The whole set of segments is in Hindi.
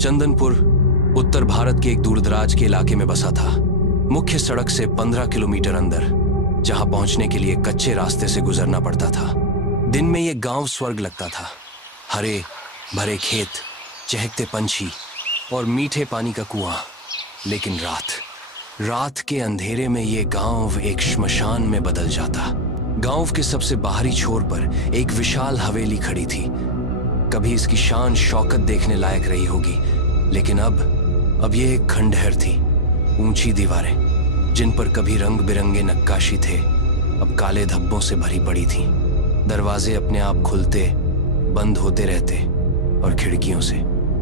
चंदनपुर उत्तर भारत के एक दूरदराज के इलाके में बसा था। मुख्य सड़क से 15 किलोमीटर अंदर, जहां पहुंचने के लिए कच्चे रास्ते से गुजरना पड़ता था। दिन में यह गांव स्वर्ग लगता था। हरे भरे खेत, चहकते पंछी और मीठे पानी का कुआं। लेकिन रात के अंधेरे में यह गांव एक श्मशान में बदल जाता। गांव के सबसे बाहरी छोर पर एक विशाल हवेली खड़ी थी। कभी इसकी शान शौकत देखने लायक रही होगी, लेकिन अब यह एक खंडहर थी। ऊंची दीवारें, जिन पर कभी रंग बिरंगे नक्काशी थे, अब काले धब्बों से भरी पड़ी थीं। दरवाजे अपने आप खुलते बंद होते रहते और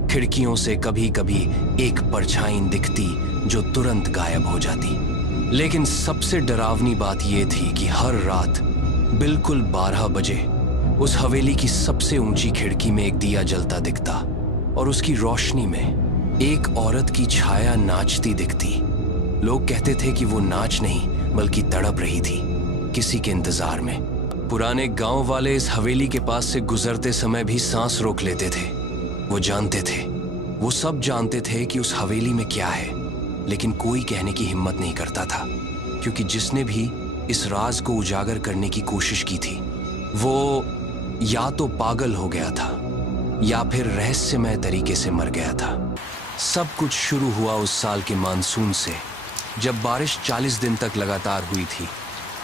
खिड़कियों से कभी कभी एक परछाई दिखती जो तुरंत गायब हो जाती। लेकिन सबसे डरावनी बात यह थी कि हर रात बिल्कुल 12 बजे उस हवेली की सबसे ऊंची खिड़की में एक दिया जलता दिखता और उसकी रोशनी में एक औरत की छाया नाचती दिखती। लोग कहते थे कि वो नाच नहीं बल्कि तड़प रही थी, किसी के इंतजार में। पुराने गांव वाले इस हवेली के पास से गुजरते समय भी सांस रोक लेते थे। वो सब जानते थे कि उस हवेली में क्या है, लेकिन कोई कहने की हिम्मत नहीं करता था, क्योंकि जिसने भी इस राज को उजागर करने की कोशिश की थी वो या तो पागल हो गया था या फिर रहस्यमय तरीके से मर गया था। सब कुछ शुरू हुआ उस साल के मानसून से, जब बारिश 40 दिन तक लगातार हुई थी।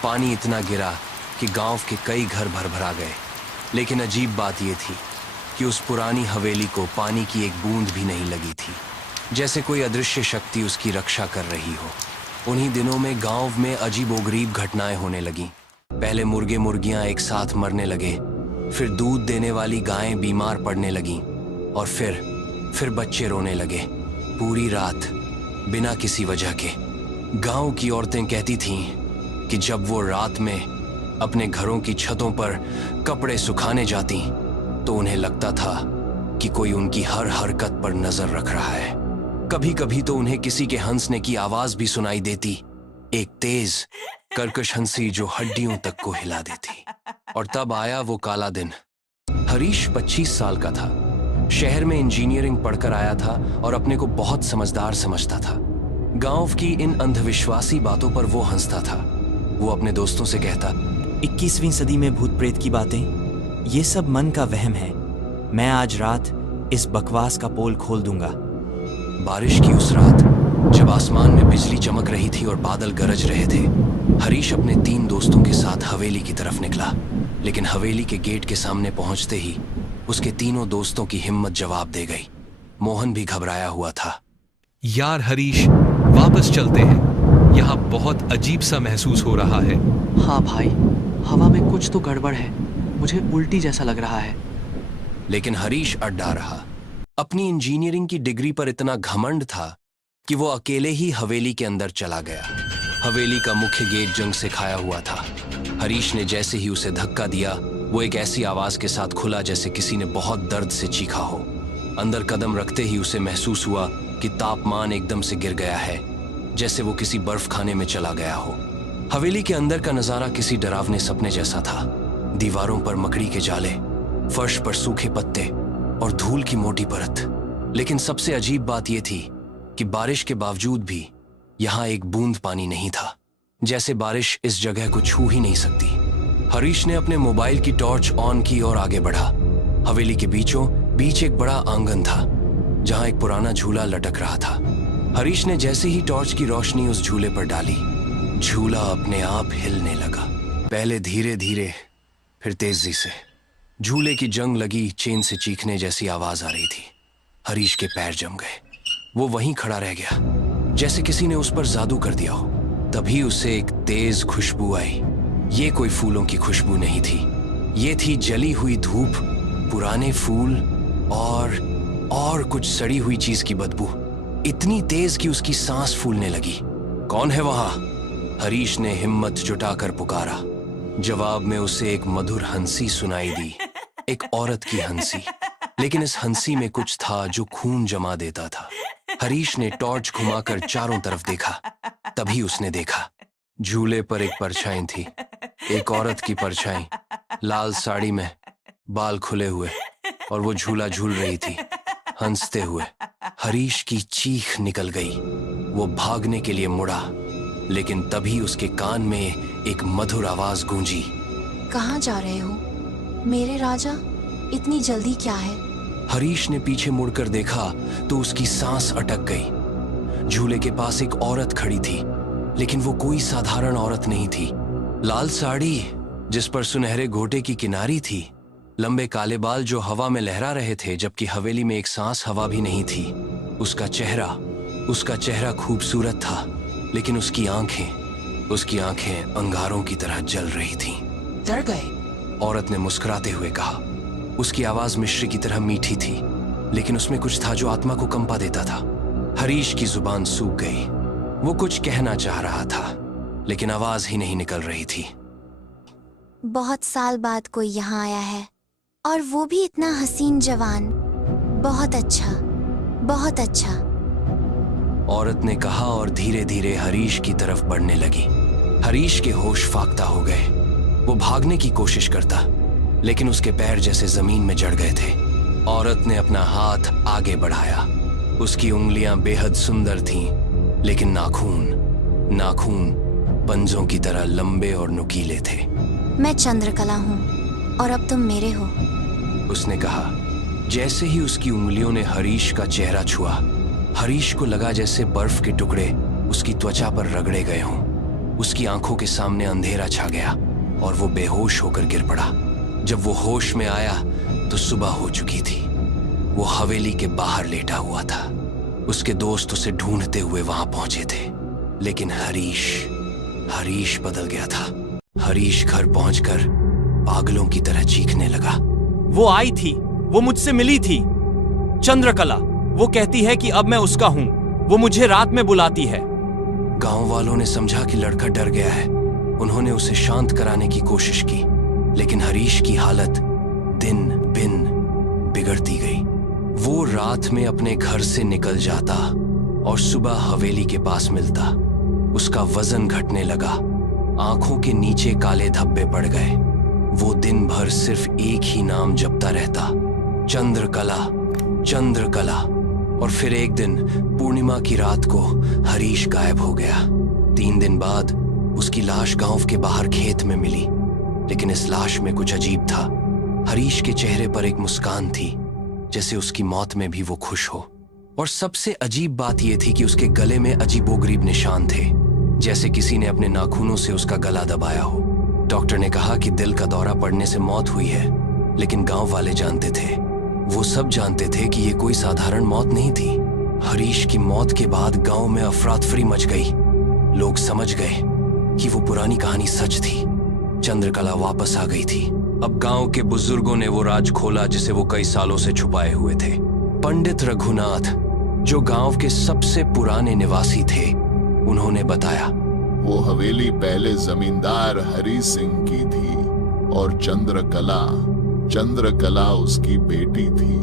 पानी इतना गिरा कि गांव के कई घर भर गए। लेकिन अजीब बात यह थी कि उस पुरानी हवेली को पानी की एक बूंद भी नहीं लगी थी, जैसे कोई अदृश्य शक्ति उसकी रक्षा कर रही हो। उन्हीं दिनों में गांव में अजीबोगरीब घटनाएं होने लगीं। पहले मुर्गे मुर्गियां एक साथ मरने लगे, फिर दूध देने वाली गायें बीमार पड़ने लगीं और फिर बच्चे रोने लगे पूरी रात बिना किसी वजह के। गांव की औरतें कहती थीं कि जब वो रात में अपने घरों की छतों पर कपड़े सुखाने जाती तो उन्हें लगता था कि कोई उनकी हर हरकत पर नजर रख रहा है। कभी कभी तो उन्हें किसी के हंसने की आवाज भी सुनाई देती, एक तेज कर्कश हंसी जो हड्डियों तक को हिला देती। और तब आया वो काला दिन। हरीश 25 साल का था। शहर में इंजीनियरिंग पढ़कर आया था और अपने को बहुत समझदार समझता था। गांव की इन अंधविश्वासी बातों पर वो हंसता था। वो अपने दोस्तों से कहता, 21वीं सदी में भूत प्रेत की बातें, ये सब मन का वहम है। मैं आज रात इस बकवास का पोल खोल दूंगा। बारिश की उस रात, जब आसमान में बिजली चमक रही थी और बादल गरज रहे थे, हरीश अपने 3 दोस्तों के साथ हवेली की तरफ निकला। लेकिन हवेली के गेट के सामने पहुंचते ही उसके तीनों दोस्तों की हिम्मत जवाब दे गई। मोहन भी घबराया हुआ था। यार हरीश, वापस चलते हैं। यहाँ बहुत अजीब सा महसूस हो रहा है। हाँ भाई, हवा में कुछ तो गड़बड़ है। मुझे उल्टी जैसा लग रहा है। लेकिन हरीश अड्डा रहा। अपनी इंजीनियरिंग की डिग्री पर इतना घमंड था कि वो अकेले ही हवेली के अंदर चला गया। हवेली का मुख्य गेट जंग से खाया हुआ था। हरीश ने जैसे ही उसे धक्का दिया, वो एक ऐसी आवाज के साथ खुला जैसे किसी ने बहुत दर्द से चीखा हो। अंदर कदम रखते ही उसे महसूस हुआ कि तापमान एकदम से गिर गया है, जैसे वो किसी बर्फ खाने में चला गया हो। हवेली के अंदर का नजारा किसी डरावने सपने जैसा था। दीवारों पर मकड़ी के जाले, फर्श पर सूखे पत्ते और धूल की मोटी परत। लेकिन सबसे अजीब बात यह थी कि बारिश के बावजूद भी यहां एक बूंद पानी नहीं था, जैसे बारिश इस जगह को छू ही नहीं सकती। हरीश ने अपने मोबाइल की टॉर्च ऑन की और आगे बढ़ा। हवेली के बीचों बीच एक बड़ा आंगन था, जहां एक पुराना झूला लटक रहा था। हरीश ने जैसे ही टॉर्च की रोशनी उस झूले पर डाली, झूला अपने आप हिलने लगा। पहले धीरे धीरे, फिर तेजी से। झूले की जंग लगी चेन से चीखने जैसी आवाज आ रही थी। हरीश के पैर जम गए। वो वहीं खड़ा रह गया, जैसे किसी ने उस पर जादू कर दिया हो। तभी उसे एक तेज खुशबू आई। ये कोई फूलों की खुशबू नहीं थी, ये थी जली हुई धूप, पुराने फूल और कुछ सड़ी हुई चीज की बदबू, इतनी तेज कि उसकी सांस फूलने लगी। कौन है वहां? हरीश ने हिम्मत जुटाकर पुकारा। जवाब में उसे एक मधुर हंसी सुनाई दी, एक औरत की हंसी। लेकिन इस हंसी में कुछ था जो खून जमा देता था। हरीश ने टॉर्च घुमाकर चारों तरफ देखा। तभी उसने देखा, झूले पर एक परछाई थी, एक औरत की परछाई, लाल साड़ी में, बाल खुले हुए, और वो झूला झूल रही थी, हंसते हुए। हरीश की चीख निकल गई। वो भागने के लिए मुड़ा, लेकिन तभी उसके कान में एक मधुर आवाज गूंजी। कहाँ जा रहे हो मेरे राजा? इतनी जल्दी क्या है? हरीश ने पीछे मुड़कर देखा तो उसकी सांस अटक गई। झूले के पास एक औरत खड़ी थी, लेकिन वो कोई साधारण औरत नहीं थी। लाल साड़ी जिस पर सुनहरे गोटे की किनारी थी, लंबे काले बाल जो हवा में लहरा रहे थे, जबकि हवेली में एक सांस हवा भी नहीं थी। उसका चेहरा खूबसूरत था, लेकिन उसकी आंखें अंगारों की तरह जल रही थीं। डर गए? औरत ने मुस्कुराते हुए कहा। उसकी आवाज मिश्री की तरह मीठी थी, लेकिन उसमें कुछ था जो आत्मा को कंपा देता था। हरीश की जुबान सूख गई। वो कुछ कहना चाह रहा था, लेकिन आवाज ही नहीं निकल रही थी। बहुत साल बाद कोई यहाँ आया है, और वो भी इतना हसीन जवान। बहुत अच्छा, बहुत अच्छा। औरत ने कहा और धीरे धीरे हरीश की तरफ बढ़ने लगी। हरीश के होश फाख्ता हो गए। वो भागने की कोशिश करता, लेकिन उसके पैर जैसे जमीन में जड़ गए थे। औरत ने अपना हाथ आगे बढ़ाया। उसकी उंगलियां बेहद सुंदर थीं, लेकिन नाखून पंजों की तरह लंबे और नुकीले थे। मैं चंद्रकला हूँ, और अब तुम मेरे हो, उसने कहा। जैसे ही उसकी उंगलियों ने हरीश का चेहरा छुआ, हरीश को लगा जैसे बर्फ के टुकड़े उसकी त्वचा पर रगड़े गए हों। उसकी आंखों के सामने अंधेरा छा गया और वो बेहोश होकर गिर पड़ा। जब वो होश में आया तो सुबह हो चुकी थी। वो हवेली के बाहर लेटा हुआ था। उसके दोस्त उसे ढूंढते हुए वहां पहुंचे थे, लेकिन हरीश बदल गया था। हरीश घर पहुंचकर पागलों की तरह चीखने लगा। वो आई थी, वो मुझसे मिली थी। चंद्रकला, वो कहती है कि अब मैं उसका हूं। वो मुझे रात में बुलाती है। गांव वालों ने समझा कि लड़का डर गया है। उन्होंने उसे शांत कराने की कोशिश की, लेकिन हरीश की हालत दिन दिन बिगड़ती गई। वो रात में अपने घर से निकल जाता और सुबह हवेली के पास मिलता। उसका वजन घटने लगा। आंखों के नीचे काले धब्बे पड़ गए। वो दिन भर सिर्फ एक ही नाम जपता रहता, चंद्रकला। और फिर एक दिन पूर्णिमा की रात को हरीश गायब हो गया। 3 दिन बाद उसकी लाश गांव के बाहर खेत में मिली, लेकिन इस लाश में कुछ अजीब था। हरीश के चेहरे पर एक मुस्कान थी, जैसे उसकी मौत में भी वो खुश हो। और सबसे अजीब बात यह थी कि उसके गले में अजीबोगरीब निशान थे, जैसे किसी ने अपने नाखूनों से उसका गला दबाया हो। डॉक्टर ने कहा कि दिल का दौरा पड़ने से मौत हुई है, लेकिन गांव वाले जानते थे। वो सब जानते थे कि ये कोई साधारण मौत नहीं थी। हरीश की मौत के बाद गांव में अफरा-तफरी मच गई। लोग समझ गए कि वो पुरानी कहानी सच थी। चंद्रकला वापस आ गई थी। अब गांव के बुजुर्गों ने वो राज खोला जिसे वो कई सालों से छुपाए हुए थे। पंडित रघुनाथ, जो गांव के सबसे पुराने निवासी थे, उन्होंने बताया, वो हवेली पहले जमींदार हरि सिंह की थी और चंद्रकला उसकी बेटी थी।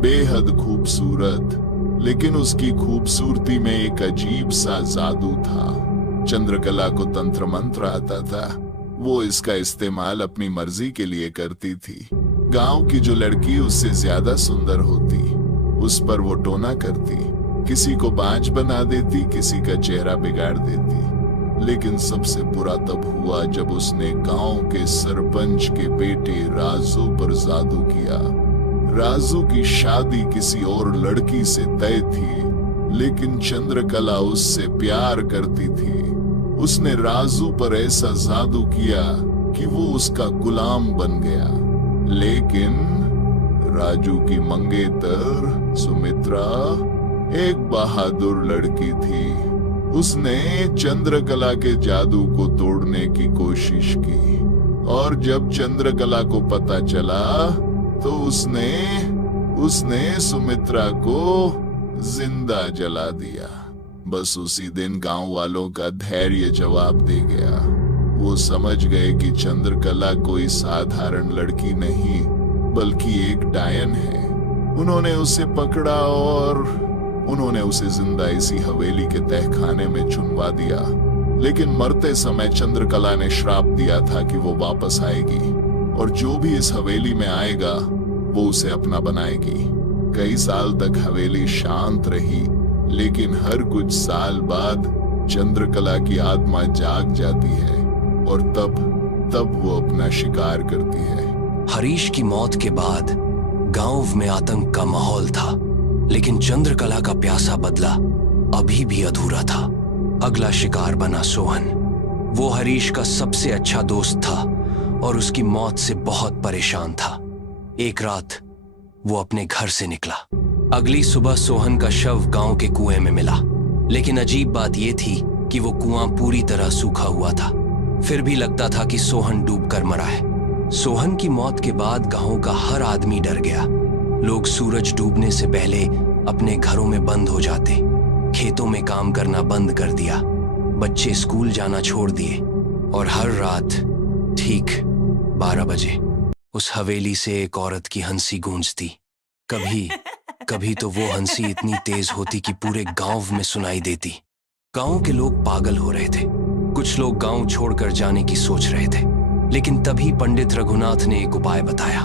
बेहद खूबसूरत, लेकिन उसकी खूबसूरती में एक अजीब सा जादू था। चंद्रकला को तंत्र मंत्र आता था। वो इसका इस्तेमाल अपनी मर्जी के लिए करती थी। गांव की जो लड़की उससे ज्यादा सुंदर होती, उस पर वो टोना करती, किसी को बांझ बना देती, किसी का चेहरा बिगाड़ देती। लेकिन सबसे बुरा तब हुआ जब उसने गांव के सरपंच के बेटे राजू पर जादू किया। राजू की शादी किसी और लड़की से तय थी, लेकिन चंद्रकला उससे प्यार करती थी। उसने राजू पर ऐसा जादू किया कि वो उसका गुलाम बन गया। लेकिन राजू की मंगेतर सुमित्रा एक बहादुर लड़की थी। उसने चंद्रकला के जादू को तोड़ने की कोशिश की, और जब चंद्रकला को पता चला तो उसने सुमित्रा को जिंदा जला दिया। बस उसी दिन गांव वालों का धैर्य जवाब दे गया। वो समझ गए कि चंद्रकला कोई साधारण लड़की नहीं, बल्कि एक डायन है। उन्होंने उसे पकड़ा और उन्होंने उसे जिंदा इसी हवेली के तहखाने में चुनवा दिया। लेकिन मरते समय चंद्रकला ने श्राप दिया था कि वो वापस आएगी, और जो भी इस हवेली में आएगा वो उसे अपना बनाएगी। कई साल तक हवेली शांत रही, लेकिन हर कुछ साल बाद चंद्रकला की आत्मा जाग जाती है और तब वो अपना शिकार करती है। हरीश की मौत के बाद गांव में आतंक का माहौल था, लेकिन चंद्रकला का प्यासा बदला अभी भी अधूरा था। अगला शिकार बना सोहन। वो हरीश का सबसे अच्छा दोस्त था और उसकी मौत से बहुत परेशान था। एक रात वो अपने घर से निकला। अगली सुबह सोहन का शव गांव के कुएं में मिला, लेकिन अजीब बात यह थी कि वो कुआं पूरी तरह सूखा हुआ था। फिर भी लगता था कि सोहन डूबकर मरा है। सोहन की मौत के बाद गांव का हर आदमी डर गया। लोग सूरज डूबने से पहले अपने घरों में बंद हो जाते, खेतों में काम करना बंद कर दिया, बच्चे स्कूल जाना छोड़ दिए और हर रात ठीक 12 बजे उस हवेली से एक औरत की हंसी गूंजती। कभी तो वो हंसी इतनी तेज होती कि पूरे गांव में सुनाई देती। गांव के लोग पागल हो रहे थे। कुछ लोग गांव छोड़कर जाने की सोच रहे थे, लेकिन तभी पंडित रघुनाथ ने एक उपाय बताया।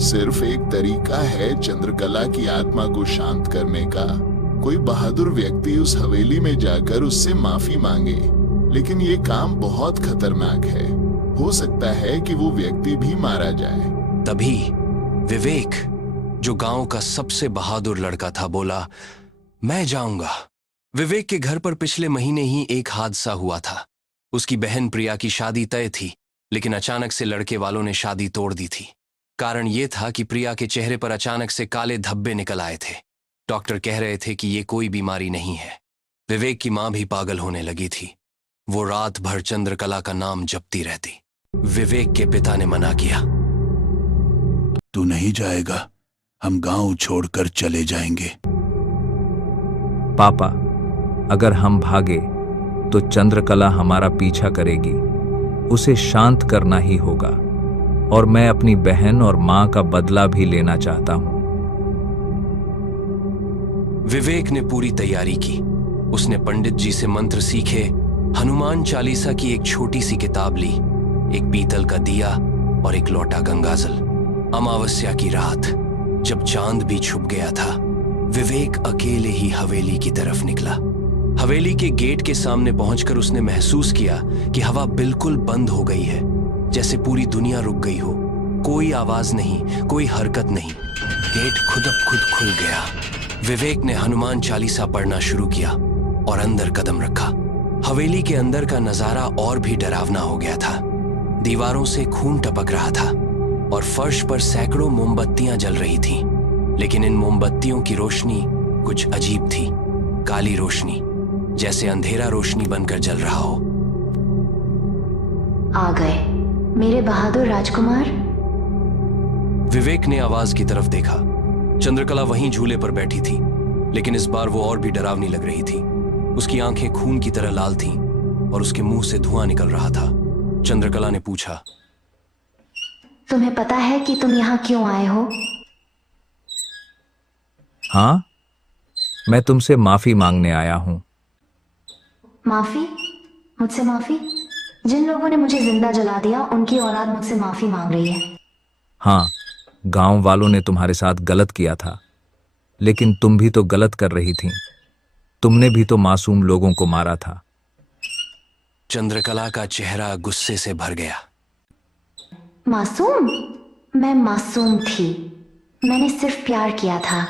सिर्फ एक तरीका है चंद्रकला की आत्मा को शांत करने का। कोई बहादुर व्यक्ति उस हवेली में जाकर उससे माफी मांगे, लेकिन ये काम बहुत खतरनाक है। हो सकता है कि वो व्यक्ति भी मारा जाए। तभी विवेक, जो गांव का सबसे बहादुर लड़का था, बोला, मैं जाऊंगा। विवेक के घर पर पिछले महीने ही एक हादसा हुआ था। उसकी बहन प्रिया की शादी तय थी, लेकिन अचानक से लड़के वालों ने शादी तोड़ दी थी। कारण यह था कि प्रिया के चेहरे पर अचानक से काले धब्बे निकल आए थे। डॉक्टर कह रहे थे कि यह कोई बीमारी नहीं है। विवेक की मां भी पागल होने लगी थी। वो रात भर चंद्रकला का नाम जपती रहती। विवेक के पिता ने मना किया। तू नहीं जाएगा, हम गांव छोड़कर चले जाएंगे। पापा, अगर हम भागे तो चंद्रकला हमारा पीछा करेगी। उसे शांत करना ही होगा, और मैं अपनी बहन और मां का बदला भी लेना चाहता हूं। विवेक ने पूरी तैयारी की। उसने पंडित जी से मंत्र सीखे, हनुमान चालीसा की एक छोटी सी किताब ली, एक पीतल का दिया और एक लोटा गंगाजल। अमावस्या की रात, जब चांद भी छुप गया था, विवेक अकेले ही हवेली की तरफ निकला। हवेली के गेट के सामने पहुंचकर उसने महसूस किया कि हवा बिल्कुल बंद हो गई है, जैसे पूरी दुनिया रुक गई हो। कोई आवाज नहीं, कोई हरकत नहीं। गेट खुद खुल गया। विवेक ने हनुमान चालीसा पढ़ना शुरू किया और अंदर कदम रखा। हवेली के अंदर का नजारा और भी डरावना हो गया था। दीवारों से खून टपक रहा था और फर्श पर सैकड़ों मोमबत्तियां जल रही थीं। लेकिन इन मोमबत्तियों की रोशनी कुछ अजीब थी। काली रोशनी, जैसे अंधेरा रोशनी बनकर जल रहा हो। आ गए मेरे बहादुर राजकुमार। विवेक ने आवाज की तरफ देखा। चंद्रकला वहीं झूले पर बैठी थी, लेकिन इस बार वो और भी डरावनी लग रही थी। उसकी आंखें खून की तरह लाल थीं और उसके मुंह से धुआं निकल रहा था। चंद्रकला ने पूछा, तुम्हें पता है कि तुम यहाँ क्यों आए हो? हाँ, मैं तुमसे माफी मांगने आया हूं। माफी? मुझसे माफी? जिन लोगों ने मुझे जिंदा जला दिया, उनकी औलाद मुझसे माफी मांग रही है। हाँ, गांव वालों ने तुम्हारे साथ गलत किया था, लेकिन तुम भी तो गलत कर रही थी। तुमने भी तो मासूम लोगों को मारा था। चंद्रकला का चेहरा गुस्से से भर गया। मासूम? मैं मासूम थी। मैंने सिर्फ प्यार किया था,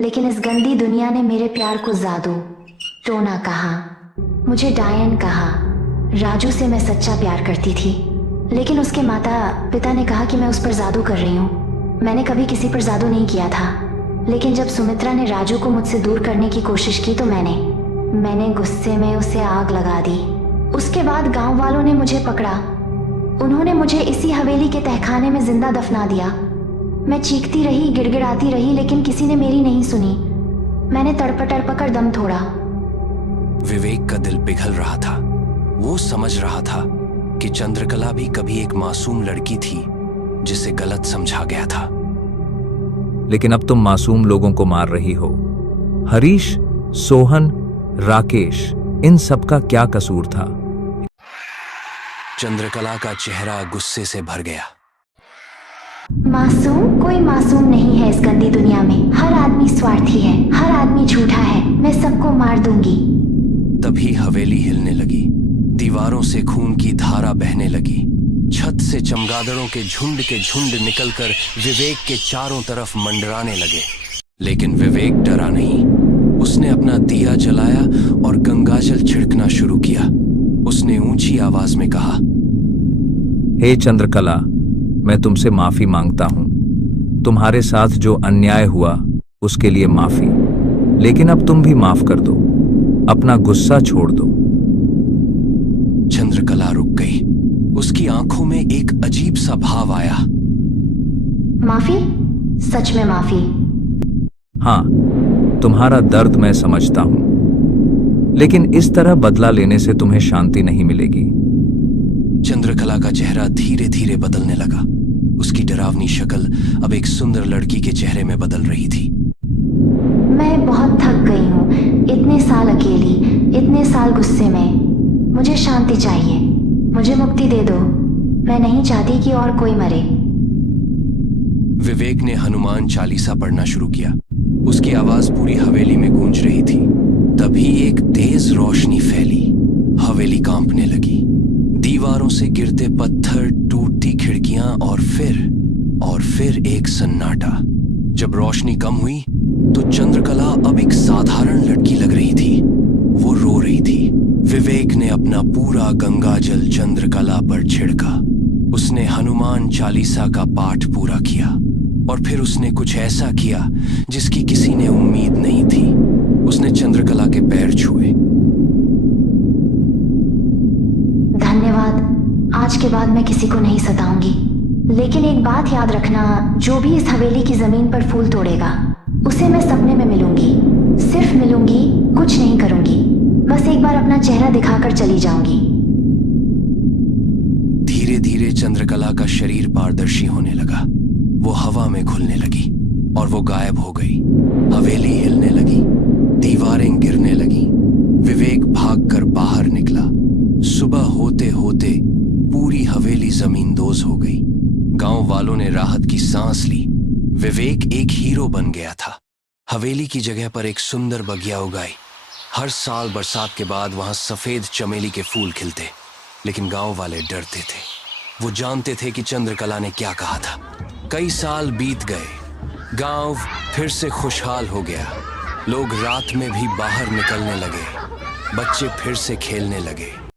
लेकिन इस गंदी दुनिया ने मेरे प्यार को जादू, टोना कहा, मुझे डायन कहा। राजू से मैं सच्चा प्यार करती थी, लेकिन उसके माता पिता ने कहा कि मैं उस पर जादू कर रही हूँ। मैंने कभी किसी पर जादू नहीं किया था, लेकिन जब सुमित्रा ने राजू को मुझसे दूर करने की कोशिश की तो मैंने गुस्से में उसे आग लगा दी। उसके बाद गांव वालों ने मुझे पकड़ा। उन्होंने मुझे इसी हवेली के तहखाने में जिंदा दफना दिया। मैं चीखती रही, गिड़गिड़ाती रही, लेकिन किसी ने मेरी नहीं सुनी। मैंने तड़प कर दम तोड़ा। विवेक का दिल पिघल रहा था। वो समझ रहा था कि चंद्रकला भी कभी एक मासूम लड़की थी जिसे गलत समझा गया था। लेकिन अब तुम मासूम लोगों को मार रही हो। हरीश, सोहन, राकेश, इन सब का क्या कसूर था? चंद्रकला का चेहरा गुस्से से भर गया। मासूम? कोई मासूम नहीं है इस गंदी दुनिया में। हर आदमी स्वार्थी है, हर आदमी झूठा है। मैं सबको मार दूंगी। तभी हवेली हिलने लगी, दीवारों से खून की धारा बहने लगी, छत से चमगादड़ों के झुंड निकलकर विवेक के चारों तरफ मंडराने लगे। लेकिन विवेक डरा नहीं। उसने अपना दिया जलाया और गंगाजल छिड़कना शुरू किया। उसने ऊंची आवाज में कहा, हे चंद्रकला, मैं तुमसे माफी मांगता हूं। तुम्हारे साथ जो अन्याय हुआ उसके लिए माफी, लेकिन अब तुम भी माफ कर दो, अपना गुस्सा छोड़ दो। चंद्रकला रुक गई। उसकी आंखों में एक अजीब सा भाव आया। माफी? सच में माफी? हाँ, तुम्हारा दर्द मैं समझता हूं, लेकिन इस तरह बदला लेने से तुम्हें शांति नहीं मिलेगी। चंद्रकला का चेहरा धीरे धीरे बदलने लगा। उसकी डरावनी शक्ल अब एक सुंदर लड़की के चेहरे में बदल रही थी। मैं बहुत थक गई हूँ। इतने साल अकेली, इतने साल गुस्से में। मुझे शांति चाहिए। मुझे मुक्ति दे दो। मैं नहीं चाहती कि और कोई मरे। विवेक ने हनुमान चालीसा पढ़ना शुरू किया। उसकी आवाज पूरी हवेली में गूंज रही थी। तभी एक तेज रोशनी फैली। हवेली कांपने लगी। दीवारों से गिरते पत्थर, टूटती खिड़कियां और फिर एक सन्नाटा। जब रोशनी कम हुई तो चंद्रकला अब एक साधारण लड़की लग रही थी। वो रो रही थी। विवेक ने अपना पूरा गंगाजल चंद्रकला पर छिड़का। उसने हनुमान चालीसा का पाठ पूरा किया और फिर उसने कुछ ऐसा किया जिसकी किसी ने उम्मीद नहीं थी। उसने चंद्रकला के पैर छुए। धन्यवाद। आज के बाद मैं किसी को नहीं सताऊंगी। लेकिन एक बात याद रखना, जो भी इस हवेली की जमीन पर फूल तोड़ेगा उसे मैं सपने में मिलूंगी। सिर्फ मिलूंगी, कुछ नहीं करूंगी। बस एक बार अपना चेहरा दिखाकर चली जाऊंगी। धीरे धीरे चंद्रकला का शरीर पारदर्शी होने लगा। वो हवा में घुलने लगी और वो गायब हो गई। हवेली हिलने लगी, दीवारें गिरने लगी। विवेक भागकर बाहर निकला। सुबह होते होते पूरी हवेली जमींदोज हो गई। गांव वालों ने राहत की सांस ली। विवेक एक हीरो बन गया था। हवेली की जगह पर एक सुंदर बगिया उगाई। हर साल बरसात के बाद वहां सफेद चमेली के फूल खिलते। लेकिन गांव वाले डरते थे। वो जानते थे कि चंद्रकला ने क्या कहा था। कई साल बीत गए। गांव फिर से खुशहाल हो गया। लोग रात में भी बाहर निकलने लगे। बच्चे फिर से खेलने लगे।